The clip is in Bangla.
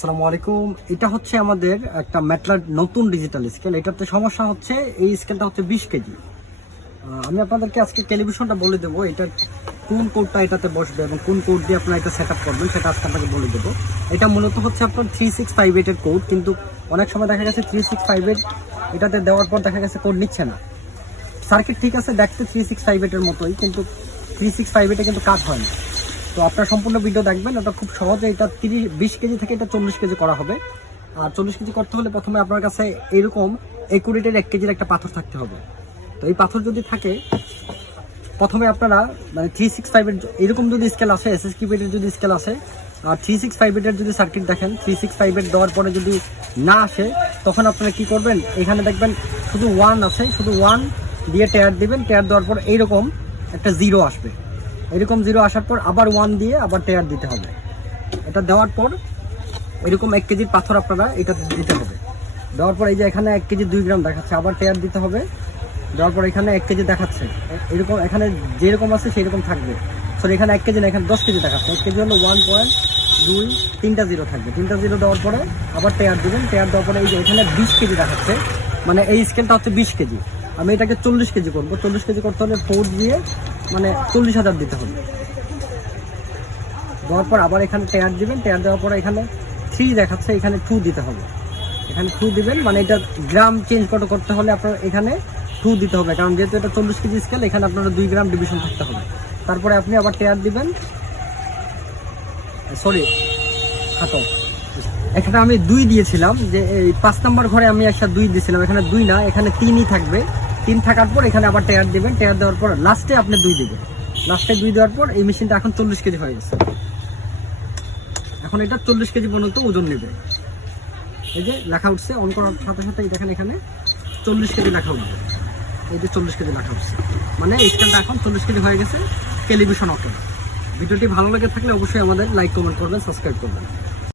আসসালামু আলাইকুম। এটা হচ্ছে আমাদের একটা ম্যাটলার নতুন ডিজিটাল স্কেল এটাতে সমস্যা হচ্ছে, এই স্কেলটা হচ্ছে বিশ কেজি। আমি আপনাদেরকে আজকে টেলিভিশনটা বলে দেবো, এটা কোন কোডটা এটাতে বসবে এবং কোন কোড দিয়ে আপনারা এটা সেট আপ করবেন, সেটা আজকে আপনাকে বলে দেবো। এটা মূলত হচ্ছে আপনার থ্রি সিক্স ফাইভ এইটের কোড কিন্তু অনেক সময় দেখা গেছে থ্রি সিক্স ফাইভ এইট এটাতে দেওয়ার পর দেখা গেছে কোড নিচ্ছে না। সার্কিট ঠিক আছে, দেখতে থ্রি সিক্স ফাইভ এইটের মতোই, কিন্তু থ্রি সিক্স ফাইভ এইটে কিন্তু কাজ হয় না। তো আপনার সম্পূর্ণ ভিডিও দেখবেন। এটা খুব সহজে এটা তিরিশ, বিশ কেজি থেকে এটা চল্লিশ কেজি করা হবে। আর চল্লিশ কেজি করতে হলে প্রথমে আপনার কাছে এরকম একুরেটের এক কেজির একটা পাথর থাকতে হবে। তো এই পাথর যদি থাকে, প্রথমে আপনারা মানে থ্রি সিক্স ফাইভের এরকম যদি স্কেল আসে এস এস কিউবেটের যদি স্কেল আসে, আর থ্রি সিক্স ফাইভের যদি সার্কিট দেখেন থ্রি সিক্স ফাইভের দেওয়ার পরে যদি না আসে, তখন আপনারা কি করবেন? এখানে দেখবেন শুধু ওয়ান আছে, শুধু ওয়ান দিয়ে টেয়ার দিবেন। টেয়ার দেওয়ার পর এইরকম একটা জিরো আসবে। এরকম জিরো আসার পর আবার ওয়ান দিয়ে আবার টেয়ার দিতে হবে। এটা দেওয়ার পর এরকম এক কেজির পাথর আপনারা এটা দিতে হবে। দেওয়ার পর এই যে এখানে এক কেজি দুই গ্রাম দেখাচ্ছে, আবার টেয়ার দিতে হবে। দেওয়ার পর এখানে এক কেজি দেখাচ্ছে। এরকম এখানে যেরকম আছে সেই রকম থাকবে। সরি এখানে এক কেজি না, এখানে দশ কেজি দেখাচ্ছে। এক কেজি হলো ওয়ান পয়েন্ট দুই, তিনটা জিরো থাকবে। তিনটা জিরো দেওয়ার পরে আবার টেয়ার দেবেন। টেয়ার দেওয়ার পরে এই যে এখানে বিশ কেজি দেখাচ্ছে। মানে এই স্কেলটা হচ্ছে বিশ কেজি। আমি এটাকে চল্লিশ কেজি করব। চল্লিশ কেজি করতে হলে ফোর দিয়ে মানে চল্লিশ হাজার দিতে হবে। দেওয়ার পর আবার এখানে টেয়ার দিবেন টেয়ার দেওয়ার পর এখানে থ্রি দেখাচ্ছে, এখানে টু দিতে হবে। এখানে টু দিবেন মানে এটা গ্রাম চেঞ্জ কত করতে হলে আপনার এখানে টু দিতে হবে। কারণ যেহেতু এটা চল্লিশ কেজি স্কেল এখানে আপনার দুই গ্রাম ডিভিশন থাকতে হবে। তারপরে আপনি আবার টেয়ার দিবেন। সরি খাটো এখানে আমি দুই দিয়েছিলাম, যে এই পাঁচ নাম্বার ঘরে আমি একটা দুই দিয়েছিলাম, এখানে দুই না, এখানে তিনই থাকবে। তিন থাকার পর এখানে আবার টেয়ার দিবেন। টেয়ার দেওয়ার পর লাস্টে আপনি দুই দিবেন। লাস্টে দুই দেওয়ার পর এই মেশিনটা এখন চল্লিশ কেজি হয়ে গেছে। এখন এটা চল্লিশ কেজি পর্যন্ত ওজন নেবে। এই যে লেখা উঠছে অন করার সাথে সাথে দেখেন এখানে চল্লিশ কেজি লেখা উঠবে এই যে চল্লিশ কেজি লেখা উঠছে। মানে স্ক্যানটা এখন চল্লিশ কেজি হয়ে গেছে। টেলিভিশন অকে ভিডিওটি ভালো লেগে থাকলে অবশ্যই আমাদের লাইক কমেন্ট করবেন সাবস্ক্রাইব করবেন।